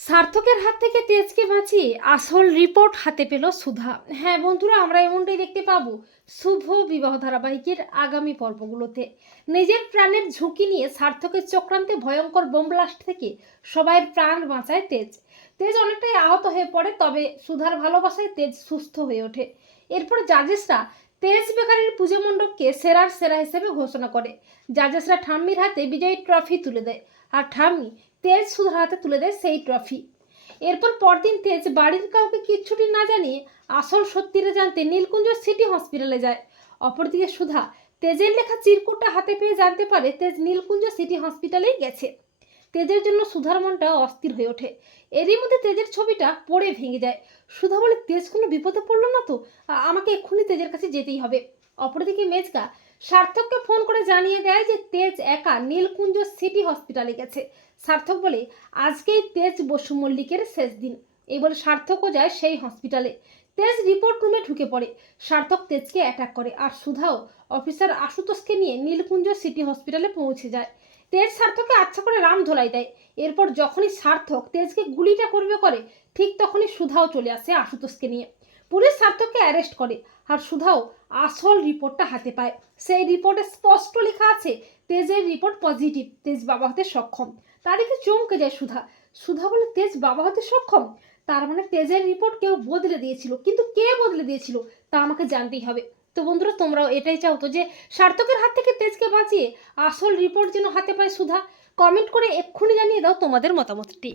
সার্থকের হাত থেকে তেজকে বাঁচিয়ে আসল রিপোর্ট হাতে পেল সুধা। হ্যাঁ বন্ধুরা, আমরা এমনটাই দেখতে পাবো শুভ বিবাহ ধারাবাহিকের আগামী পর্বগুলোতে। নিজের প্রাণের ঝুঁকি নিয়ে সার্থকের চক্রান্তে ভয়ঙ্কর বোম ব্লাস্ট থেকে সবাইয়ের প্রাণ বাঁচায় তেজ। তেজ অনেকটাই আহত হয়ে পড়ে, তবে সুধার ভালোবাসায় তেজ সুস্থ হয়ে ওঠে। এরপর জাজেসরা তেজ বেকারির পুজো মণ্ডপকে সেরার সেরা হিসেবে ঘোষণা করে। জাজেসরা ঠাম্মির হাতে বিজয়ী ট্রফি তুলে দেয় আর ঠাম্মি তেজ সুধার হাতে তুলে দেয় সেই ট্রফি। এরপর পরদিন তেজ বাড়ির কাউকে কিচ্ছুটি না জানিয়ে আসল সত্যিটা জানতে নীলকুঞ্জ সিটি হসপিটালে যায়। অপরদিকে সুধা তেজের লেখা চিরকুটটা হাতে পেয়ে জানতে পারে তেজ নীলকুঞ্জ সিটি হসপিটালেই গেছে। তেজের জন্য সুধার মনটা অস্থির হয়ে ওঠে। এরই মধ্যে তেজের ছবিটা পড়ে ভেঙে যায়। সুধা বলে, তেজ কোনো বিপদে পড়ল না তো? আমাকে এক্ষুনি তেজের কাছে যেতেই হবে। অপরদিকে মেজকা সার্থককে ফোন করে জানিয়ে দেয় যে, তেজ একা নীলকুঞ্জ সিটি হসপিটালে গেছে। সার্থক বলে, আজকেই তেজ বসু মল্লিকের শেষ দিন। এই বলে সার্থকও যায় সেই হসপিটালে। তেজ রিপোর্ট রুমে ঢুকে পড়ে। সার্থক তেজকে অ্যাটাক করে আর সুধাও অফিসার আশুতোষকে নিয়ে নীলকুঞ্জ সিটি হসপিটালে পৌঁছে যায়। তেজ সার্থকে আচ্ছা করে রাম ধোলাই দেয়। এরপর যখনই সার্থক তেজকে গুলিটা করবে করে, ঠিক তখনই সুধাও চলে আসে আশুতোষকে নিয়ে। পুলিশ সার্থককে অ্যারেস্ট করে আর সুধাও আসল রিপোর্টটা হাতে পায়। সেই রিপোর্টে স্পষ্ট লেখা আছে, তেজের রিপোর্ট পজিটিভ তেজ বাবা হতে সক্ষম। তাদেরকে চমকে যায় সুধা। সুধা বলে, তেজ বাবা হতে সক্ষম? তার মানে তেজের রিপোর্ট কেউ বদলে দিয়েছিল। কিন্তু কে বদলে দিয়েছিল তা আমাকে জানতেই হবে। তো বন্ধুরা, তোমরাও এটাই চাও তো যে সার্থকের হাত থেকে তেজকে বাঁচিয়ে আসল রিপোর্ট যেন হাতে পায় সুধা। কমেন্ট করে এক্ষুনি জানিয়ে দাও তোমাদের মতামতটি।